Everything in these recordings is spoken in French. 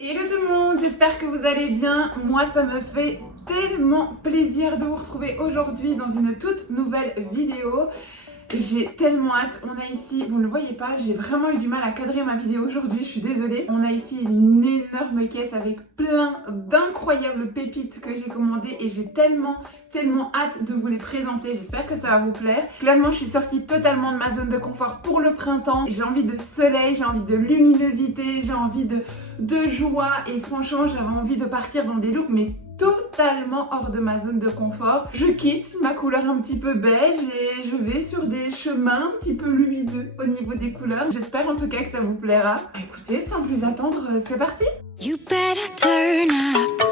Hello tout le monde, j'espère que vous allez bien. Moi ça me fait tellement plaisir de vous retrouver aujourd'hui dans une toute nouvelle vidéo. J'ai tellement hâte. On a ici, vous ne le voyez pas, j'ai vraiment eu du mal à cadrer ma vidéo aujourd'hui, je suis désolée. On a ici une énorme caisse avec plein d'incroyables pépites que j'ai commandées et j'ai tellement hâte de vous les présenter. J'espère que ça va vous plaire. Clairement, je suis sortie totalement de ma zone de confort pour le printemps. J'ai envie de soleil, j'ai envie de luminosité, j'ai envie de joie et franchement, j'avais envie de partir dans des looks mais totalement hors de ma zone de confort. Je quitte ma couleur un petit peu beige et je vais sur des chemins un petit peu lumineux au niveau des couleurs. J'espère en tout cas que ça vous plaira. Écoutez, sans plus attendre, c'est parti! You better turn up.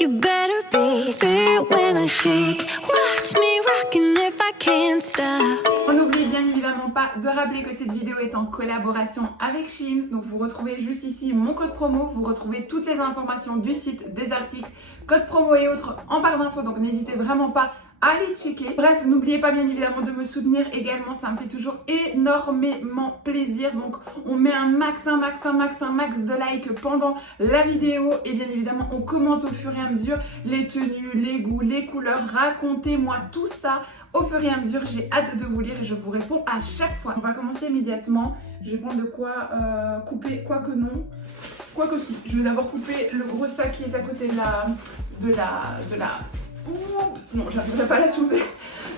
You better be there when I shake. Watch me rockin' if I can't stop. On n'oublie bien évidemment pas de rappeler que cette vidéo est en collaboration avec Shein. Donc vous retrouvez juste ici mon code promo. Vous retrouvez toutes les informations du site, des articles, code promo et autres en barre d'infos. Donc n'hésitez vraiment pas à les checker. Bref, n'oubliez pas bien évidemment de me soutenir également, ça me fait toujours énormément plaisir. Donc on met un max de likes pendant la vidéo et bien évidemment on commente au fur et à mesure les tenues, les goûts, les couleurs. Racontez-moi tout ça au fur et à mesure. J'ai hâte de vous lire et je vous réponds à chaque fois. On va commencer immédiatement. Je vais prendre de quoi couper, quoique non. Quoique si, je vais d'abord couper le gros sac qui est à côté de la non, j'arriverai pas à la soulever,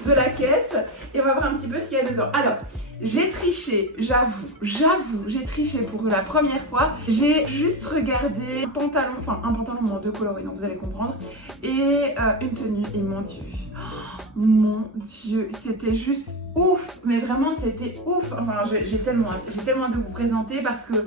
de la caisse et on va voir un petit peu ce qu'il y a dedans. Alors, j'ai triché, j'avoue, j'ai triché pour la première fois. J'ai juste regardé un pantalon en deux coloris, donc vous allez comprendre, et une tenue, et mon Dieu, c'était juste ouf, mais vraiment c'était ouf. Enfin, j'ai tellement hâte de vous présenter parce que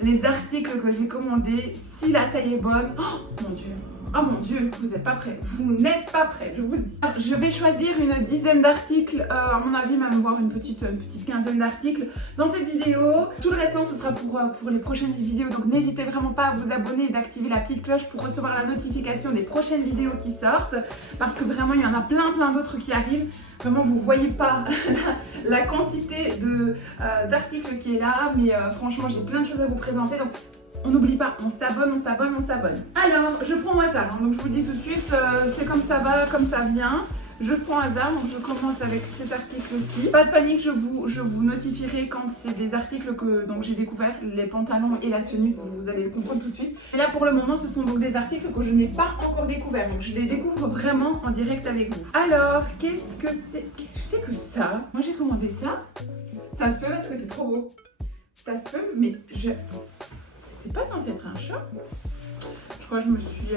les articles que j'ai commandés, si la taille est bonne, oh mon Dieu, vous n'êtes pas prêts. Vous n'êtes pas prêts, je vous le dis. Alors, je vais choisir une dizaine d'articles, à mon avis même voir une petite quinzaine d'articles dans cette vidéo. Tout le restant ce sera pour les prochaines vidéos, donc n'hésitez vraiment pas à vous abonner et d'activer la petite cloche pour recevoir la notification des prochaines vidéos qui sortent. Parce que vraiment il y en a plein d'autres qui arrivent. Vraiment vous voyez pas la quantité d'articles qui est là, mais franchement j'ai plein de choses à vous présenter. Donc on n'oublie pas, on s'abonne. Alors, je prends au hasard, hein, donc je vous dis tout de suite, c'est comme ça va, comme ça vient. Je prends au hasard, donc je commence avec cet article-ci. Pas de panique, je vous notifierai quand c'est des articles que j'ai découvert, les pantalons et la tenue, vous allez le comprendre tout de suite. Et là, pour le moment, ce sont donc des articles que je n'ai pas encore découverts, donc je les découvre vraiment en direct avec vous. Alors, qu'est-ce que c'est que ça? Moi, j'ai commandé ça. Ça se peut parce que c'est trop beau. Ça se peut, mais c'est pas censé être un short. Je crois que je me suis...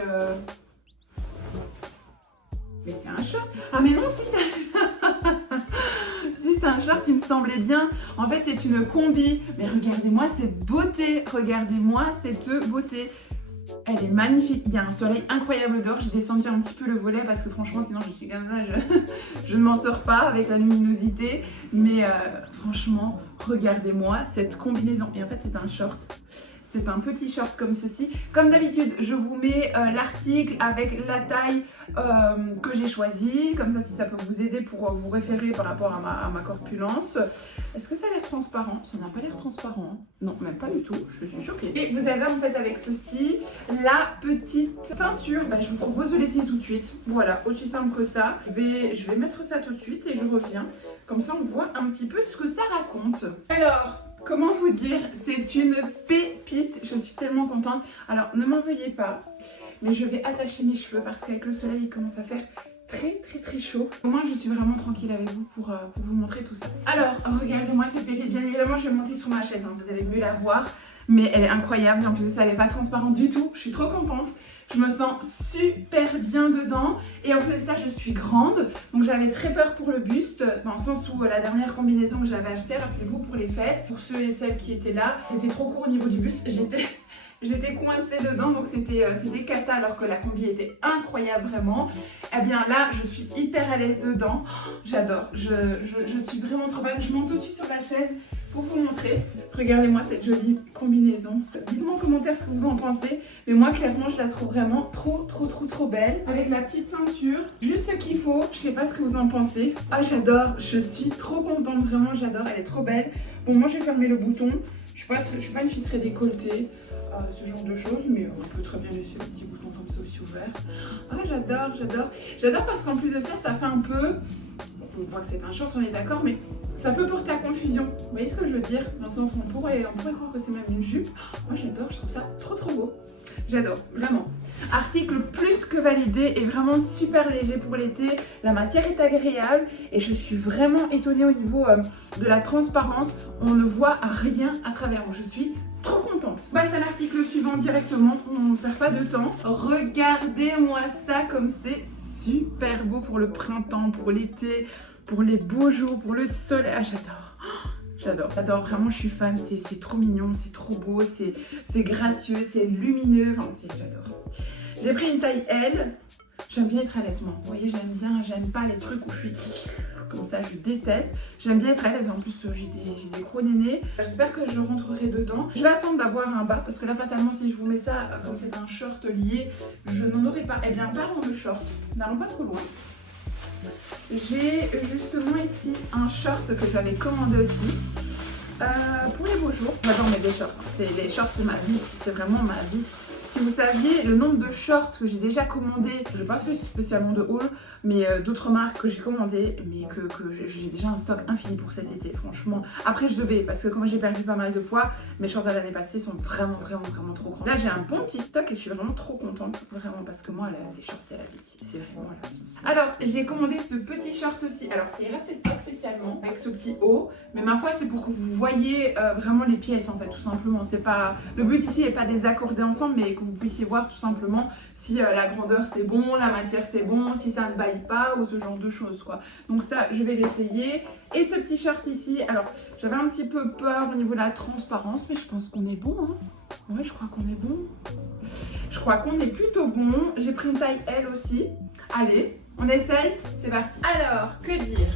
Mais c'est un short. Ah mais non, si c'est un short, il me semblait bien. En fait, c'est une combi. Mais regardez-moi cette beauté. Regardez-moi cette beauté. Elle est magnifique. Il y a un soleil incroyable dehors. J'ai descendu un petit peu le volet parce que franchement, sinon je suis comme ça. Je ne m'en sors pas avec la luminosité. Mais franchement, regardez-moi cette combinaison. Et en fait, c'est un short. C'est un petit short comme ceci. Comme d'habitude, je vous mets l'article avec la taille que j'ai choisie. Comme ça, si ça peut vous aider pour vous référer par rapport à ma corpulence. Est-ce que ça a l'air transparent? Ça n'a pas l'air transparent. Hein. Non, même pas du tout. Je suis choquée. Et vous avez en fait avec ceci, la petite ceinture. Bah, je vous propose de l'essayer tout de suite. Voilà, aussi simple que ça. Je vais mettre ça tout de suite et je reviens. Comme ça, on voit un petit peu ce que ça raconte. Alors... comment vous dire, c'est une pépite, je suis tellement contente. Alors ne m'en veuillez pas, mais je vais attacher mes cheveux parce qu'avec le soleil il commence à faire très chaud. Au moins je suis vraiment tranquille avec vous pour vous montrer tout ça. Alors regardez-moi cette pépite, bien évidemment je vais monter sur ma chaise, hein, vous allez mieux la voir. Mais elle est incroyable, en plus de ça elle n'est pas transparente du tout, je suis trop contente. Je me sens super bien dedans et en plus de ça je suis grande, donc j'avais très peur pour le buste dans le sens où la dernière combinaison que j'avais achetée, rappelez-vous, pour les fêtes, pour ceux et celles qui étaient là, c'était trop court au niveau du buste, j'étais coincée dedans, donc c'était cata alors que la combi était incroyable vraiment. Eh bien là je suis hyper à l'aise dedans, j'adore, je suis vraiment trop fan. Je monte tout de suite sur la chaise pour vous montrer. Regardez-moi cette jolie combinaison. Dites-moi en commentaire ce que vous en pensez. Mais moi, clairement, je la trouve vraiment trop belle. Avec la petite ceinture, juste ce qu'il faut. Je sais pas ce que vous en pensez. Ah, j'adore. Je suis trop contente, vraiment, j'adore. Elle est trop belle. Bon, moi, je vais fermer le bouton. Je suis pas une fille très décolletée, ce genre de choses, mais on peut très bien laisser le petit bouton comme ça aussi ouvert. Ah, j'adore parce qu'en plus de ça, ça fait un peu... On voit que c'est un short, on est d'accord, mais ça peut porter à confusion. Vous voyez ce que je veux dire? Dans le sens où on pourrait croire que c'est même une jupe. Moi j'adore, je trouve ça trop beau. J'adore, vraiment. Article plus que validé et vraiment super léger pour l'été. La matière est agréable et je suis vraiment étonnée au niveau de la transparence. On ne voit rien à travers. Je suis trop contente. On passe à l'article suivant directement, on ne perd pas de temps. Regardez-moi ça comme c'est super beau pour le printemps, pour l'été, pour les beaux jours, pour le soleil. Ah, j'adore, vraiment je suis fan, c'est trop mignon, c'est trop beau, c'est gracieux, c'est lumineux, enfin j'adore. J'ai pris une taille L, j'aime bien être à l'aise moi, vous voyez j'aime pas les trucs où je suis comme ça, je déteste, j'aime bien être à l'aise, en plus j'ai des gros nénés, j'espère que je rentrerai dedans. Je vais attendre d'avoir un bas, parce que là fatalement si je vous mets ça, comme c'est un short lié, je n'en aurai pas. Eh bien parlons de short, n'allons pas trop loin. J'ai justement ici un short que j'avais commandé aussi pour les beaux jours. J'adore mes deux shorts, les shorts c'est ma vie, c'est vraiment ma vie. Si vous saviez le nombre de shorts que j'ai déjà commandé, je n'ai pas fait spécialement de haul, mais d'autres marques que j'ai commandées, mais que j'ai déjà un stock infini pour cet été, franchement. Après je devais, parce que comme j'ai perdu pas mal de poids, mes shorts de l'année passée sont vraiment trop grands. Là j'ai un bon petit stock et je suis vraiment trop contente, vraiment, parce que moi les shorts c'est la vie, c'est vraiment la vie. Alors j'ai commandé ce petit short aussi, alors ça ira peut-être pas spécialement avec ce petit haut, mais ma foi c'est pour que vous voyez vraiment les pièces en fait, tout simplement. C'est pas, le but ici n'est pas de les accorder ensemble, mais que vous puissiez voir tout simplement si la grandeur c'est bon, la matière c'est bon, si ça ne baille pas ou ce genre de choses quoi. Donc ça je vais l'essayer. Et ce petit short ici, alors j'avais un petit peu peur au niveau de la transparence, mais je pense qu'on est bon hein. Ouais, je crois qu'on est bon. Je crois qu'on est plutôt bon. J'ai pris une taille L aussi. Allez, on essaye, c'est parti. Alors, que dire?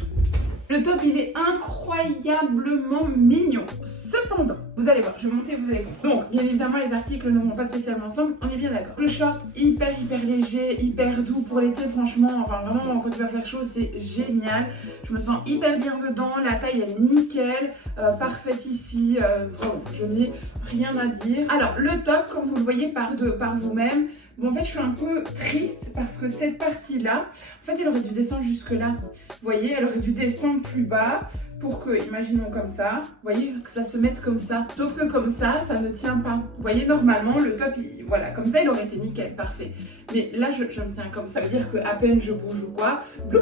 Le top il est incroyablement mignon. Cependant, vous allez voir, je vais monter, vous allez voir. Donc, bien évidemment, les articles ne vont pas spécialement ensemble, on est bien d'accord. Le short, hyper léger, hyper doux pour l'été, franchement, enfin vraiment, quand il va faire chaud, c'est génial. Je me sens hyper bien dedans, la taille elle est nickel, parfaite ici, vraiment, je n'ai rien à dire. Alors, le top, comme vous le voyez par vous-même, bon, en fait, je suis un peu triste parce que cette partie-là, en fait, elle aurait dû descendre jusque-là. Vous voyez, elle aurait dû descendre plus bas pour que, imaginons comme ça, vous voyez, que ça se mette comme ça. Sauf que comme ça ne tient pas. Vous voyez, normalement, le top, voilà, comme ça, il aurait été nickel, parfait. Mais là, je me tiens comme ça. Ça veut dire qu'à peine je bouge ou quoi, bloup,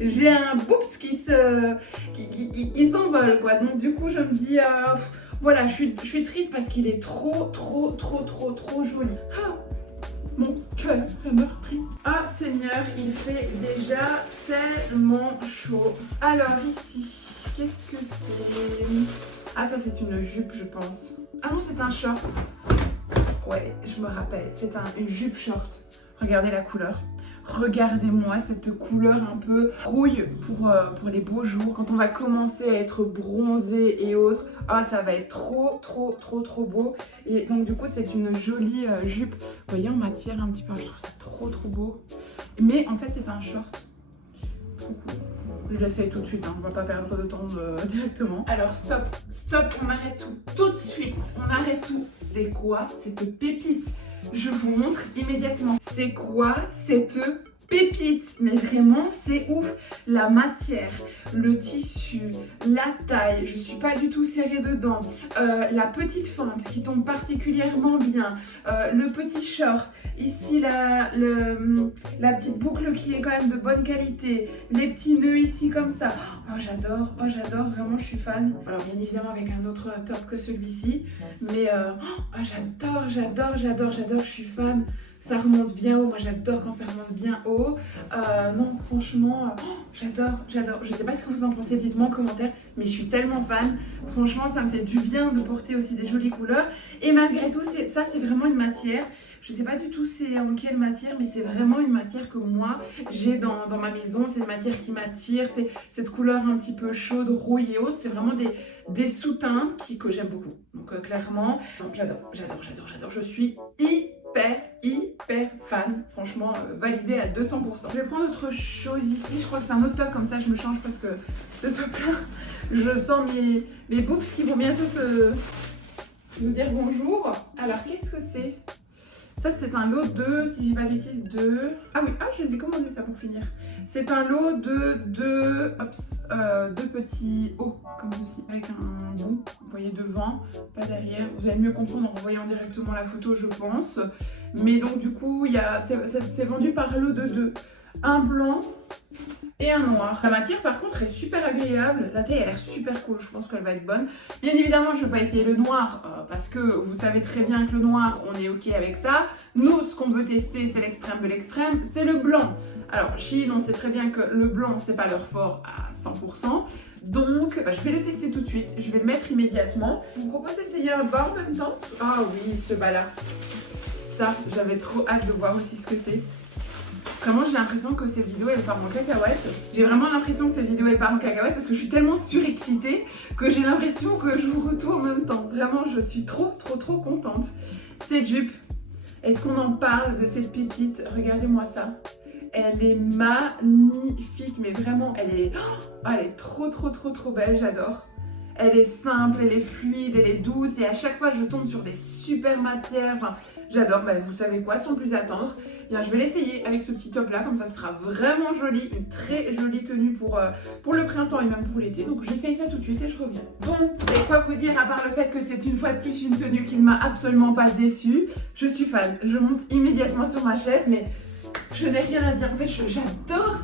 j'ai un boops qui s'envole, quoi. Donc, du coup, je me dis... voilà, je suis triste parce qu'il est trop joli. Ah, mon cœur est meurtri. Ah Seigneur, il fait déjà tellement chaud. Alors ici, qu'est-ce que c'est? Ah ça c'est une jupe je pense. Ah non c'est un short. Ouais, je me rappelle, c'est une jupe short. Regardez la couleur. Regardez-moi cette couleur un peu rouille pour les beaux jours. Quand on va commencer à être bronzé et autres, ah ça va être trop beau. Et donc du coup c'est une jolie jupe. Vous voyez en matière un petit peu, je trouve ça trop beau. Mais en fait c'est un short. Coucou. Je l'essaye tout de suite, hein. On va pas perdre de temps directement. Alors stop, on arrête tout de suite. On arrête tout. C'est quoi cette pépite? Je vous montre immédiatement. C'est quoi cette pépite? Mais vraiment, c'est ouf. La matière, le tissu, la taille, je suis pas du tout serrée dedans. La petite fente qui tombe particulièrement bien. Le petit short. Ici, la petite boucle qui est quand même de bonne qualité. Les petits nœuds ici comme ça. Oh, j'adore, vraiment, je suis fan. Alors, bien évidemment, avec un autre top que celui-ci. Mais j'adore, je suis fan. Ça remonte bien haut, moi j'adore quand ça remonte bien haut. Non, franchement, j'adore. Je sais pas ce que vous en pensez, dites-moi en commentaire, mais je suis tellement fan. Franchement, ça me fait du bien de porter aussi des jolies couleurs. Et malgré tout, ça c'est vraiment une matière. Je sais pas du tout c'est en quelle matière, mais c'est vraiment une matière que moi j'ai dans ma maison. C'est une matière qui m'attire, c'est cette couleur un petit peu chaude, rouille et haute. C'est vraiment des sous-teintes que j'aime beaucoup. Donc clairement, j'adore. Je suis hyper hyper fan, franchement validé à 200%. Je vais prendre autre chose ici, je crois que c'est un autre top, comme ça je me change parce que ce top là, je sens mes boobs qui vont bientôt nous dire bonjour. Alors qu'est-ce que c'est? Ça c'est un lot de, si j'ai pas de bêtises, de... Ah oui, je les ai commandés ça pour finir. C'est un lot de deux petits hauts comme ceci, avec un bout, vous voyez devant, pas derrière. Vous allez mieux comprendre en voyant directement la photo je pense. Mais donc du coup, c'est vendu par lot de deux. Un blanc et un noir. La matière par contre est super agréable, la taille a l'air super cool, je pense qu'elle va être bonne. Bien évidemment je ne vais pas essayer le noir parce que vous savez très bien que le noir on est ok avec ça. Nous ce qu'on veut tester c'est l'extrême de l'extrême, c'est le blanc. Alors Shein on sait très bien que le blanc c'est pas leur fort à 100%. Donc je vais le tester tout de suite, je vais le mettre immédiatement. Je vous propose d'essayer un bas en même temps. Ah oui ce bas là, ça j'avais trop hâte de voir aussi ce que c'est. Vraiment j'ai l'impression que cette vidéo elle part en cacahuète. J'ai vraiment l'impression que cette vidéo elle part en cacahuète parce que je suis tellement surexcitée que j'ai l'impression que je vous retourne en même temps. Vraiment je suis trop contente. Cette jupe, est-ce qu'on en parle de cette pépite? Regardez-moi ça. Elle est magnifique mais vraiment elle est trop belle, j'adore. Elle est simple, elle est fluide, elle est douce et à chaque fois je tombe sur des super matières. Enfin, j'adore. Vous savez quoi, sans plus attendre, bien, je vais l'essayer avec ce petit top là, comme ça ce sera vraiment joli, une très jolie tenue pour le printemps et même pour l'été. Donc j'essaye ça tout de suite et je reviens. Bon, et quoi vous dire à part le fait que c'est une fois de plus une tenue qui ne m'a absolument pas déçue. Je suis fan, je monte immédiatement sur ma chaise mais je n'ai rien à dire. En fait, j'adore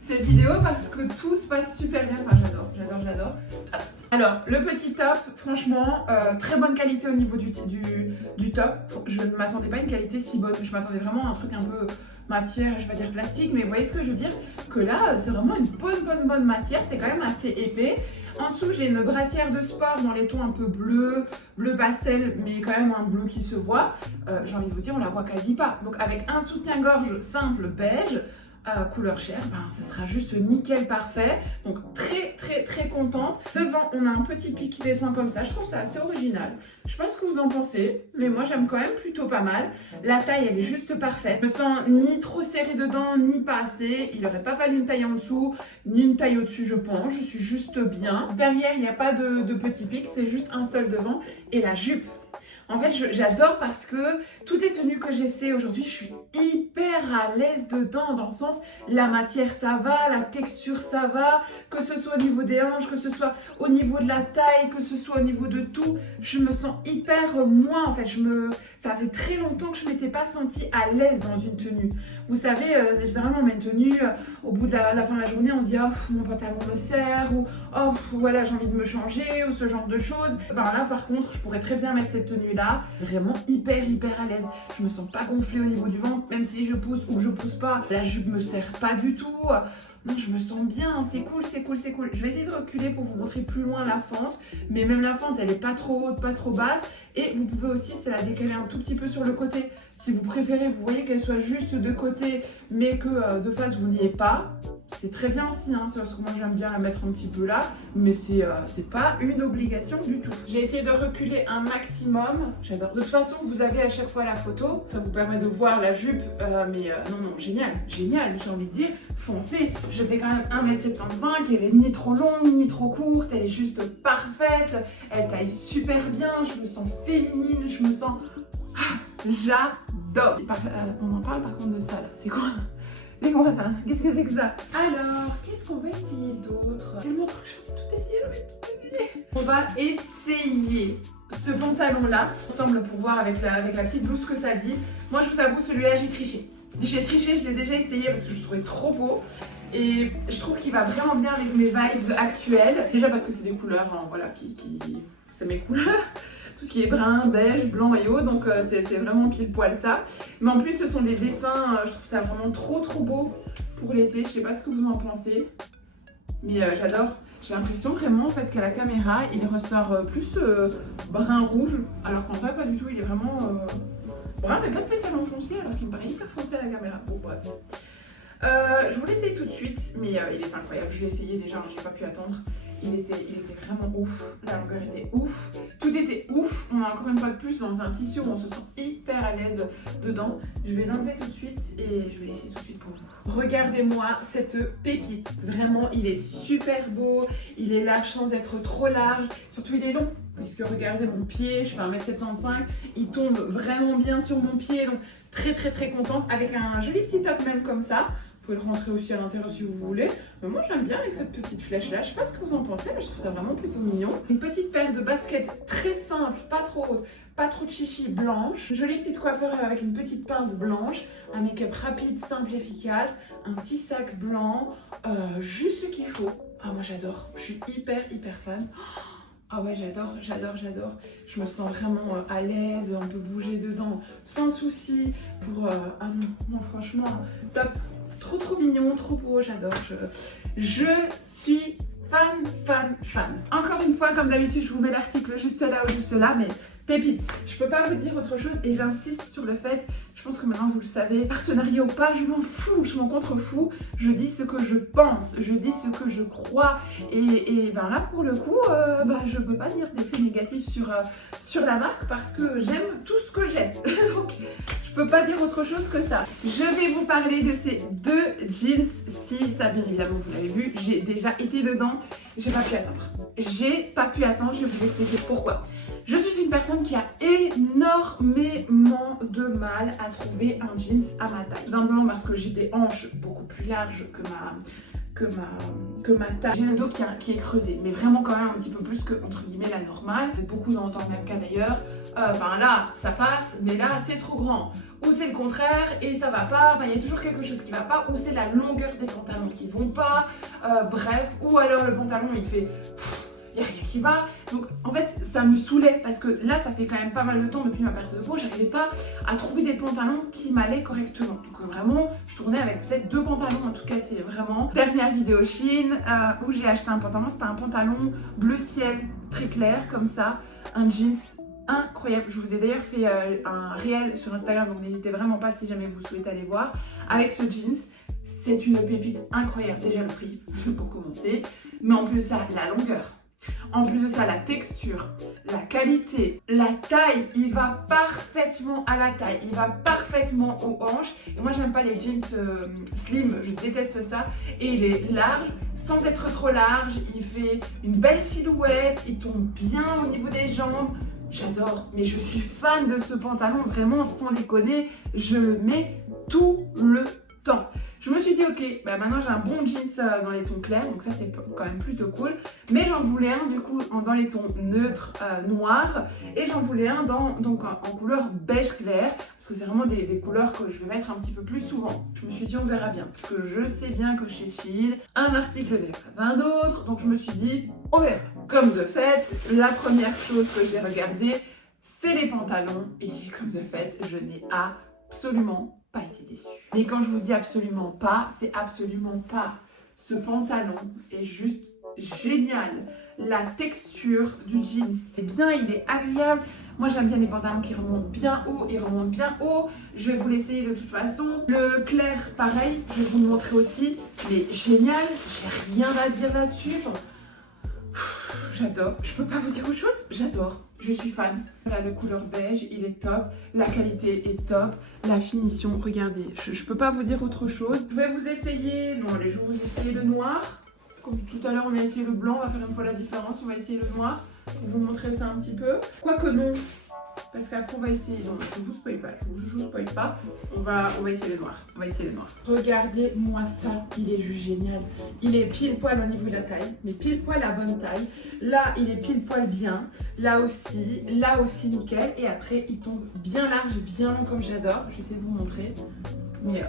cette vidéo parce que tout se passe super bien. Enfin, j'adore. Alors, le petit top, franchement, très bonne qualité au niveau du top. Je ne m'attendais pas à une qualité si bonne. Je m'attendais vraiment à un truc un peu matière, je vais dire plastique, mais vous voyez ce que je veux dire? Que là, c'est vraiment une bonne matière. C'est quand même assez épais. En dessous, j'ai une brassière de sport dans les tons un peu bleu pastel, mais quand même un bleu qui se voit. J'ai envie de vous dire, on la voit quasi pas. Donc avec un soutien-gorge simple beige, couleur chair, ce sera juste nickel parfait. Donc très contente. Devant on a un petit pic qui descend comme ça, je trouve ça assez original. Je sais pas ce que vous en pensez, mais moi j'aime quand même plutôt pas mal. La taille elle est juste parfaite, je me sens ni trop serrée dedans ni pas assez. Il aurait pas fallu une taille en dessous ni une taille au dessus je pense, je suis juste bien. Derrière il n'y a pas de petit pic, c'est juste un seul devant. Et la jupe, en fait, j'adore parce que toutes les tenues que j'essaie aujourd'hui, je suis hyper à l'aise dedans, dans le sens, la matière ça va, la texture ça va, que ce soit au niveau des hanches, que ce soit au niveau de la taille, que ce soit au niveau de tout, je me sens hyper moi en fait, ça fait très longtemps que je ne m'étais pas sentie à l'aise dans une tenue. Vous savez, généralement on met une tenue, au bout de la fin de la journée, on se dit « Oh, mon pantalon me serre » ou « Oh, voilà, j'ai envie de me changer » ou ce genre de choses. Là, par contre, je pourrais très bien mettre cette tenue-là, vraiment hyper à l'aise. Je me sens pas gonflée au niveau du ventre, même si je pousse ou que je pousse pas, la jupe me serre pas du tout. Non, je me sens bien, c'est cool. Je vais essayer de reculer pour vous montrer plus loin la fente, mais même la fente, elle est pas trop haute, pas trop basse. Et vous pouvez aussi, c'est la décaler un tout petit peu sur le côté. Si vous préférez, vous voyez qu'elle soit juste de côté, mais que de face, vous n'y ayez pas. C'est très bien aussi, c'est parce que moi j'aime bien la mettre un petit peu là, mais c'est pas une obligation du tout. J'ai essayé de reculer un maximum, j'adore. De toute façon, vous avez à chaque fois la photo, ça vous permet de voir la jupe, non, génial, j'ai envie de dire, foncez. Je fais quand même 1m75, elle est ni trop longue, ni trop courte, elle est juste parfaite, elle taille super bien, je me sens féminine, je me sens... j'adore. On en parle par contre de ça là, c'est quoi? Qu'est-ce que c'est que ça? Alors, qu'est-ce qu'on va essayer d'autre? Tellement trop que je vais tout essayer, On va essayer ce pantalon-là, ensemble pour voir avec la petite blouse que ça dit. Moi, je vous avoue, celui-là, j'ai triché. Je l'ai déjà essayé parce que je trouvais trop beau. Et je trouve qu'il va vraiment bien avec mes vibes actuelles. Déjà parce que c'est des couleurs, voilà, c'est mes couleurs. Tout ce qui est brun, beige, blanc et haut, donc c'est vraiment pile poil ça. Mais en plus ce sont des dessins, je trouve ça vraiment trop beau pour l'été. Je sais pas ce que vous en pensez, mais j'adore. J'ai l'impression vraiment en fait qu'à la caméra il ressort plus brun rouge, alors qu'en vrai pas du tout, il est vraiment brun mais pas spécialement foncé, alors qu'il me paraît hyper foncé à la caméra. Bon bref. Je vous l'essaye tout de suite, mais il est incroyable, je l'ai essayé déjà, j'ai pas pu attendre. il était vraiment ouf, la longueur était ouf, tout était ouf. On a encore une fois de plus dans un tissu où on se sent hyper à l'aise dedans. Je vais l'enlever tout de suite et je vais l'essayer tout de suite pour vous. Regardez-moi cette pépite, vraiment il est super beau, il est large sans être trop large, surtout il est long. Puisque regardez mon pied, je fais 1m75, il tombe vraiment bien sur mon pied, donc très contente, avec un joli petit top même comme ça. Vous pouvez le rentrer aussi à l'intérieur si vous voulez. Mais moi j'aime bien avec cette petite flèche là, je sais pas ce que vous en pensez, mais je trouve ça vraiment plutôt mignon. Une petite paire de baskets très simple, pas trop haute, pas trop de chichi, blanche. Jolie petite coiffeur avec une petite pince blanche, un make-up rapide, simple, efficace, un petit sac blanc, juste ce qu'il faut. Ah moi j'adore, je suis hyper fan. Ah ouais, j'adore. Je me sens vraiment à l'aise, on peut bouger dedans sans souci. Ah non, franchement, top. Trop mignon, trop beau, j'adore. Je suis fan. Encore une fois, comme d'habitude, je vous mets l'article juste là ou juste là, mais pépite. Je peux pas vous dire autre chose et j'insiste sur le fait, je pense que maintenant vous le savez, partenariat ou pas, je m'en fous, je m'en contrefous. Je dis ce que je pense, je dis ce que je crois et ben là pour le coup, je peux pas dire d'effet négatif sur la marque parce que j'aime tout ce que j'ai. Donc je peux pas dire autre chose que ça. Je vais vous parler de ces deux jeans-ci, ça bien évidemment vous l'avez vu, j'ai déjà été dedans, j'ai pas pu attendre, je vais vous expliquer pourquoi. Je suis une personne qui a énormément de mal à trouver un jeans à ma taille. Simplement parce que j'ai des hanches beaucoup plus larges que ma taille. J'ai le dos qui est creusé, mais vraiment quand même un petit peu plus que entre guillemets la normale. Beaucoup dans le même cas d'ailleurs. Là, ça passe, mais là, c'est trop grand. Ou c'est le contraire et ça va pas. Il y a toujours quelque chose qui va pas. Ou c'est la longueur des pantalons qui vont pas. Bref, ou alors le pantalon il fait... il n'y a rien qui va. Donc en fait ça me saoulait parce que là ça fait quand même pas mal de temps depuis ma perte de poids, j'arrivais pas à trouver des pantalons qui m'allaient correctement. Donc vraiment je tournais avec peut-être 2 pantalons, en tout cas c'est vraiment. Dernière vidéo Shein où j'ai acheté un pantalon, c'était un pantalon bleu ciel très clair comme ça, un jeans incroyable. Je vous ai d'ailleurs fait un réel sur Instagram, donc n'hésitez vraiment pas si jamais vous souhaitez aller voir. Avec ce jeans, c'est une pépite incroyable, déjà le prix pour commencer, mais en plus de ça la longueur. En plus de ça, la texture, la qualité, la taille, il va parfaitement à la taille, il va parfaitement aux hanches. Et moi, j'aime pas les jeans slim, je déteste ça. Et il est large, sans être trop large, il fait une belle silhouette, il tombe bien au niveau des jambes. J'adore, mais je suis fan de ce pantalon, vraiment sans déconner, je le mets tout le temps. Je me suis dit ok, maintenant j'ai un bon jeans dans les tons clairs, donc ça c'est quand même plutôt cool. Mais j'en voulais un du coup dans les tons neutres, noirs, et j'en voulais un en couleur beige clair, parce que c'est vraiment des couleurs que je vais mettre un petit peu plus souvent. Je me suis dit on verra bien, parce que je sais bien que chez Shein, un article n'est pas un autre, donc je me suis dit on verra. Comme de fait, la première chose que j'ai regardée, c'est les pantalons, et comme de fait, je n'ai absolument pas été déçue. Mais quand je vous dis absolument pas, c'est absolument pas. Ce pantalon est juste génial. La texture du jeans est bien, il est agréable. Moi j'aime bien les pantalons qui remontent bien haut, Je vais vous l'essayer de toute façon. Le clair, pareil, je vais vous le montrer aussi. Mais génial, j'ai rien à dire là-dessus. J'adore. Je peux pas vous dire autre chose. J'adore. Je suis fan. Là, le couleur beige, il est top. La qualité est top. La finition, regardez. Je peux pas vous dire autre chose. Je vais vous essayer. Non, allez, je vais vous essayer le noir. Comme tout à l'heure, on a essayé le blanc. On va faire une fois la différence. On va essayer le noir pour vous montrer ça un petit peu. Quoique non. Parce qu'après on va essayer, non je vous spoil pas, on va essayer le noir, Regardez-moi ça, il est juste génial. Il est pile poil au niveau de la taille, mais pile poil à bonne taille. Là il est pile poil bien, là aussi nickel. Et après il tombe bien large, bien long comme j'adore. Je vais essayer de vous montrer. Mais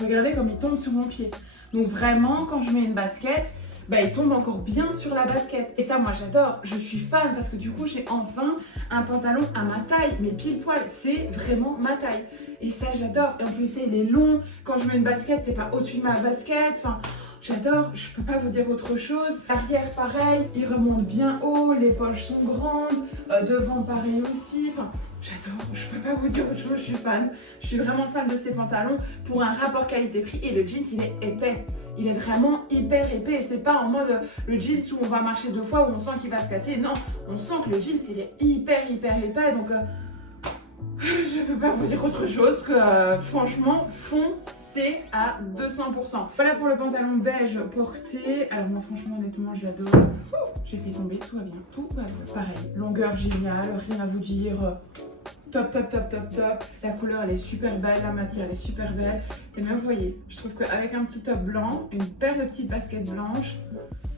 regardez comme il tombe sur mon pied. Donc vraiment quand je mets une basket, il tombe encore bien sur la basket. Et ça, moi, j'adore. Je suis fan parce que du coup, j'ai enfin un pantalon à ma taille. Mais pile poil, c'est vraiment ma taille. Et ça, j'adore. Et en plus, il est long. Quand je mets une basket, c'est pas au-dessus de ma basket. Enfin, j'adore. Je peux pas vous dire autre chose. L'arrière, pareil. Il remonte bien haut. Les poches sont grandes. Devant, pareil aussi. Enfin, J'adore, je peux pas vous dire autre chose, je suis fan. Je suis vraiment fan de ces pantalons pour un rapport qualité-prix. Et le jeans, il est épais. Il est vraiment hyper épais. C'est pas en mode le jeans où on va marcher 2 fois, où on sent qu'il va se casser. Non, on sent que le jeans, il est hyper épais. Donc, je peux pas vous dire autre chose que franchement, foncez à 200%. Voilà pour le pantalon beige porté. Alors moi, franchement, honnêtement, je l'adore. J'ai fait tomber, tout va bien, tout va bien. Pareil, longueur géniale, rien à vous dire. Top. La couleur, elle est super belle, la matière, elle est super belle. Et même, vous voyez, je trouve qu'avec un petit top blanc, une paire de petites baskets blanches,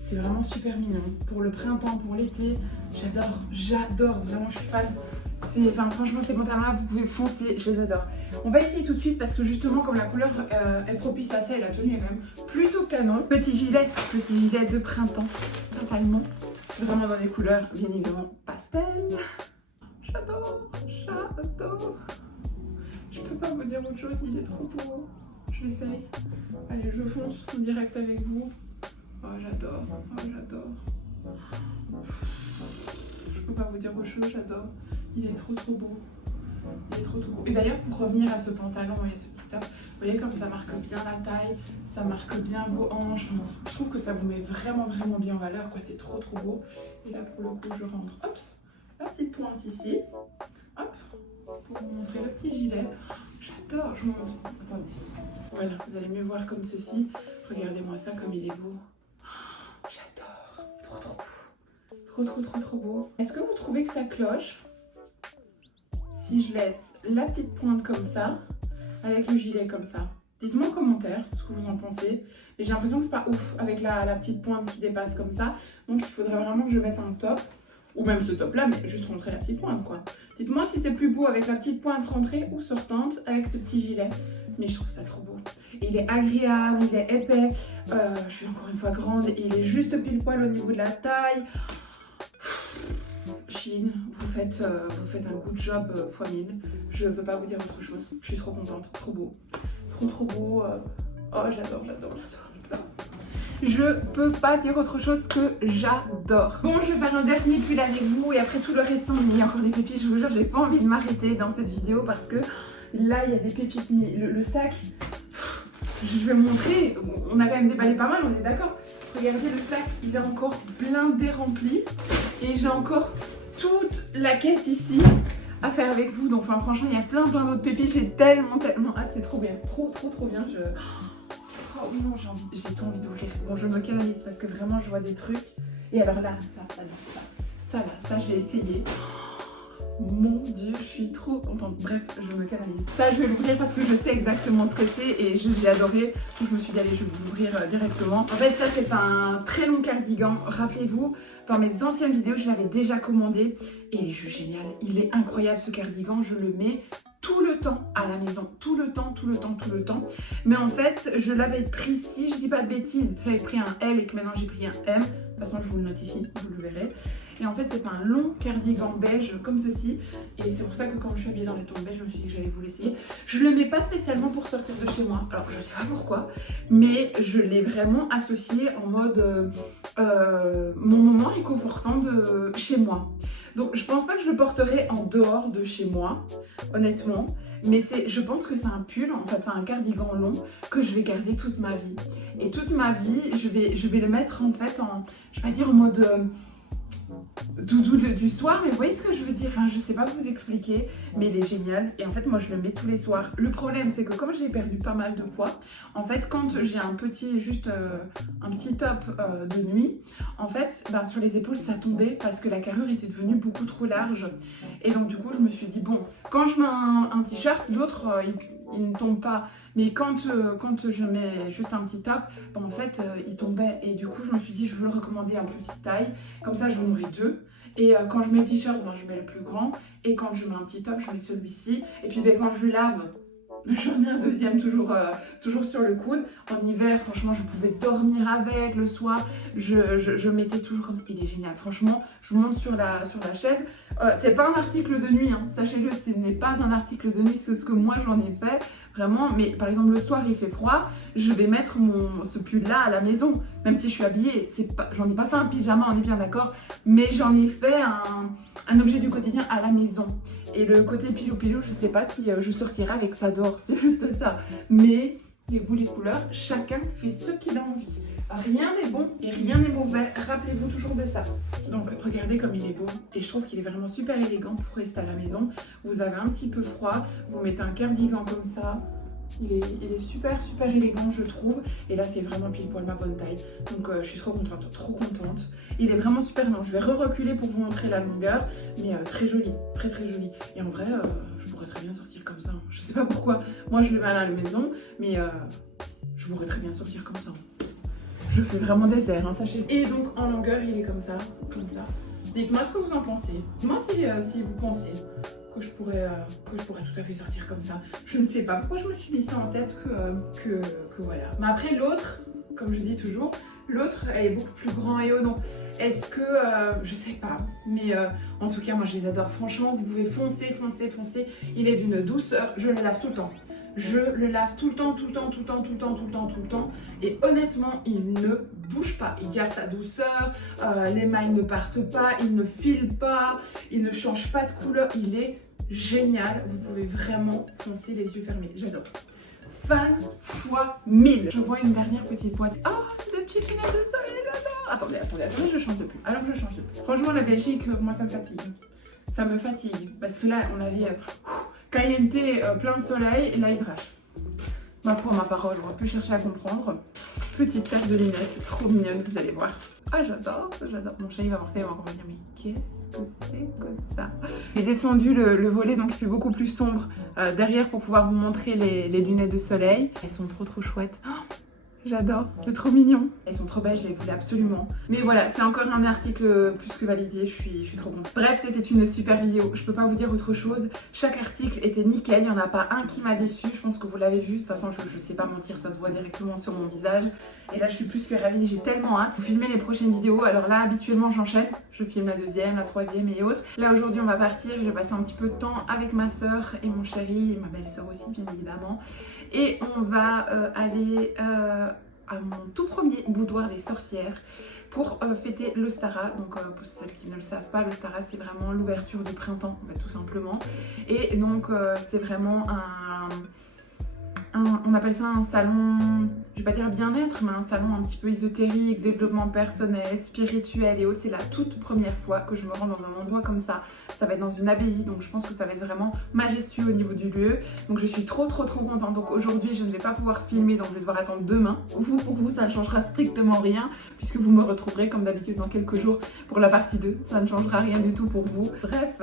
c'est vraiment super mignon. Pour le printemps, pour l'été, j'adore, vraiment, je suis fan. Franchement, ces pantalons-là, vous pouvez foncer, je les adore. On va essayer tout de suite parce que justement, comme la couleur est propice à ça et la tenue est quand même plutôt canon. Petit gilet de printemps, totalement. Vraiment dans des couleurs, bien évidemment, pastel. J'adore. Je peux pas vous dire autre chose, il est trop beau. Je l'essaye. Allez, je fonce en direct avec vous. Oh, j'adore. Je peux pas vous dire autre chose, j'adore. Il est trop beau. Et d'ailleurs, pour revenir à ce pantalon et à ce petit top, vous voyez comme ça marque bien la taille, ça marque bien vos hanches. Je trouve que ça vous met vraiment bien en valeur, quoi. C'est trop beau. Et là, pour le coup, je rentre, hop, la petite pointe ici, hop, pour vous montrer le petit gilet. J'adore, je vous montre. Attendez. Voilà, vous allez mieux voir comme ceci. Regardez-moi ça, comme il est beau. J'adore, trop beau. Est-ce que vous trouvez que ça cloche si je laisse la petite pointe comme ça, avec le gilet comme ça? Dites-moi en commentaire ce que vous en pensez. Mais j'ai l'impression que c'est pas ouf avec la petite pointe qui dépasse comme ça. Donc il faudrait vraiment que je mette un top, ou même ce top là, mais juste rentrer la petite pointe, quoi. Dites-moi si c'est plus beau avec la petite pointe rentrée ou sortante avec ce petit gilet. Mais je trouve ça trop beau. Et il est agréable, il est épais. Je suis encore une fois grande et il est juste pile poil au niveau de la taille. Shein, vous faites un good job x 1000. Je peux pas vous dire autre chose. Je suis trop contente, trop beau. Trop beau. Oh, j'adore. Je peux pas dire autre chose que j'adore. Bon, je vais faire un dernier pull avec vous et après tout le restant, il y a encore des pépites. Je vous jure, j'ai pas envie de m'arrêter dans cette vidéo parce que là, il y a des pépites. Mais le sac, je vais vous montrer. On a quand même déballé pas mal, on est d'accord. Regardez, le sac, il est encore blindé rempli et j'ai encore toute la caisse ici à faire avec vous. Donc franchement, il y a plein d'autres pépites. J'ai tellement hâte, c'est trop bien. Trop bien. Oh non, j'ai trop envie d'ouvrir. Bon, je me canalise parce que vraiment, je vois des trucs. Et alors là, ça, j'ai essayé. Mon Dieu, je suis trop contente. Bref, je me canalise. Ça, je vais l'ouvrir parce que je sais exactement ce que c'est et j'ai adoré. Donc, je me suis dit, allez, je vais vous l'ouvrir directement. En fait, ça, c'est un très long cardigan. Rappelez-vous, dans mes anciennes vidéos, je l'avais déjà commandé et il est juste génial. Il est incroyable, ce cardigan. Je le mets tout le temps à la maison, tout le temps. Mais en fait, je l'avais pris, si je dis pas de bêtises, j'avais pris un L et que maintenant j'ai pris un M. De toute façon, je vous le note ici, vous le verrez. Et en fait, c'est un long cardigan beige comme ceci. Et c'est pour ça que quand je suis habillée dans les tons beige, je me suis dit que j'allais vous l'essayer. Je le mets pas spécialement pour sortir de chez moi. Alors, je sais pas pourquoi, mais je l'ai vraiment associé en mode mon moment réconfortant de chez moi. Donc, je pense pas que je le porterai en dehors de chez moi, honnêtement. Mais je pense que c'est un pull, en fait, c'est un cardigan long que je vais garder toute ma vie. Et toute ma vie, je vais le mettre en fait je vais pas dire en mode doudou du soir, mais vous voyez ce que je veux dire, enfin, je sais pas vous expliquer, mais il est génial et en fait moi je le mets tous les soirs. Le problème c'est que comme j'ai perdu pas mal de poids, en fait quand j'ai un petit top de nuit, en fait sur les épaules ça tombait parce que la carrure était devenue beaucoup trop large et donc du coup je me suis dit bon, quand je mets un t-shirt, l'autre il ne tombe pas, mais quand je mets juste un petit top, en fait il tombait et du coup je me suis dit je veux le recommander en plus petite taille, comme ça j'en aurai deux. Et quand je mets le t-shirt, je mets le plus grand. Et quand je mets un petit top, je mets celui-ci. Et puis quand je le lave, j'en ai un deuxième toujours sur le coude. En hiver, franchement, je pouvais dormir avec le soir. Je mettais toujours comme ça. Il est génial. Franchement, je monte sur la chaise. C'est pas un article de nuit, hein. Sachez-le, ce n'est pas un article de nuit, c'est ce que moi j'en ai fait, vraiment. Mais par exemple, le soir il fait froid, je vais mettre ce pull-là à la maison, même si je suis habillée. J'en ai pas fait un pyjama, on est bien d'accord, mais j'en ai fait un objet du quotidien à la maison. Et le côté pilou-pilou, je sais pas si je sortirai avec ça dehors, c'est juste ça. Mais les goûts, les couleurs, chacun fait ce qu'il a envie. Rien n'est bon et rien n'est mauvais, rappelez-vous toujours de ça. Donc regardez comme il est beau et je trouve qu'il est vraiment super élégant pour rester à la maison. Vous avez un petit peu froid, vous mettez un cardigan comme ça. Il est super élégant je trouve. Et là c'est vraiment pile poil ma bonne taille. Donc je suis trop contente, trop contente. Il est vraiment super long. Je vais reculer pour vous montrer la longueur. Mais très joli, très joli. Et en vrai, je pourrais très bien sortir comme ça. Je sais pas pourquoi. Moi je le mets à la maison, mais je pourrais très bien sortir comme ça. Je fais vraiment des airs, hein, sachez. Et donc en longueur, il est comme ça, Dites-moi ce que vous en pensez. Dites-moi si vous pensez que je pourrais tout à fait sortir comme ça. Je ne sais pas pourquoi je me suis mis ça en tête que voilà. Mais après l'autre, comme je dis toujours, l'autre est beaucoup plus grand et haut. Donc est-ce que, je sais pas. Mais en tout cas, moi je les adore. Franchement, vous pouvez foncer. Il est d'une douceur. Je le lave tout le temps. Je le lave tout le temps. Et honnêtement, il ne bouge pas. Il garde sa douceur, les mailles ne partent pas, il ne file pas, il ne change pas de couleur. Il est génial. Vous pouvez vraiment foncer les yeux fermés. J'adore. Fan fois 1000. Je vois une dernière petite boîte. Oh, c'est des petites lunettes de soleil, j'adore. Attendez, je change de pull. Alors je change de pull. Franchement, la Belgique, moi ça me fatigue. Ça me fatigue. Parce que là, on avait... caliente, plein soleil, et là il drache. Ma foi, ma parole, on va plus chercher à comprendre. Petite paire de lunettes, trop mignonne, vous allez voir. Ah, j'adore. Mon chat, il va voir ça, il va encore me dire, mais qu'est-ce que c'est que ça? J'ai descendu le volet, donc il fait beaucoup plus sombre derrière pour pouvoir vous montrer les lunettes de soleil. Elles sont trop chouettes. Oh, j'adore, c'est trop mignon. Elles sont trop belles, je les voulais absolument. Mais voilà, c'est encore un article plus que validé, je suis trop contente. Bref, c'était une super vidéo, je peux pas vous dire autre chose. Chaque article était nickel, il n'y en a pas un qui m'a déçu, je pense que vous l'avez vu. De toute façon, je sais pas mentir, ça se voit directement sur mon visage. Et là, je suis plus que ravie, j'ai tellement hâte. Vous filmez les prochaines vidéos, alors là, habituellement, j'enchaîne. Je filme la deuxième, la troisième et autres. Là, aujourd'hui, on va partir, je vais passer un petit peu de temps avec ma soeur et mon chéri, et ma belle-sœur aussi, bien évidemment. Et on va aller... à mon tout premier boudoir des sorcières pour fêter l'Ostara. Donc pour celles qui ne le savent pas, l'Ostara c'est vraiment l'ouverture du printemps en fait, tout simplement. Et donc c'est vraiment on appelle ça un salon, je vais pas dire bien-être, mais un salon un petit peu ésotérique, développement personnel, spirituel et autres. C'est la toute première fois que je me rends dans un endroit comme ça. Ça va être dans une abbaye, donc je pense que ça va être vraiment majestueux au niveau du lieu. Donc je suis trop contente. Donc aujourd'hui, je ne vais pas pouvoir filmer, donc je vais devoir attendre demain. Pour vous, ça ne changera strictement rien, puisque vous me retrouverez comme d'habitude dans quelques jours pour la partie 2. Ça ne changera rien du tout pour vous. Bref,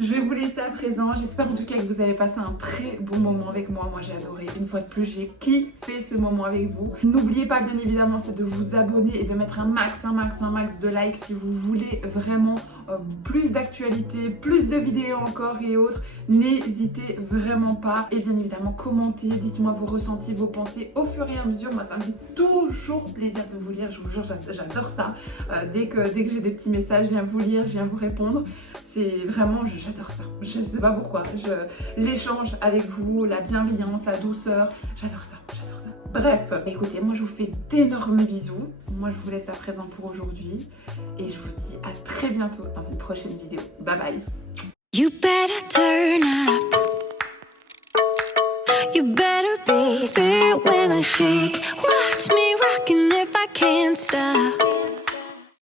je vais vous laisser à présent. J'espère en tout cas que vous avez passé un très bon moment avec moi. Moi, j'ai adoré. Une fois de plus, j'ai kiffé ce moment avec vous. N'oubliez pas, bien évidemment, c'est de vous abonner et de mettre un max de likes si vous voulez vraiment plus d'actualité, plus de vidéos encore et autres. N'hésitez vraiment pas. Et bien évidemment, commentez, dites-moi vos ressentis, vos pensées au fur et à mesure. Moi, ça me fait toujours plaisir de vous lire. Je vous jure, j'adore ça. Dès que j'ai des petits messages, je viens vous lire, je viens vous répondre. C'est vraiment, j'adore ça. Je ne sais pas pourquoi. L'échange avec vous, la bienveillance, la douceur, j'adore ça. Bref, écoutez, moi je vous fais d'énormes bisous. Moi je vous laisse à présent pour aujourd'hui. Et je vous dis à très bientôt dans une prochaine vidéo. Bye bye. You better turn up. You better be there when I shake. Watch me rockin' if I can't stop.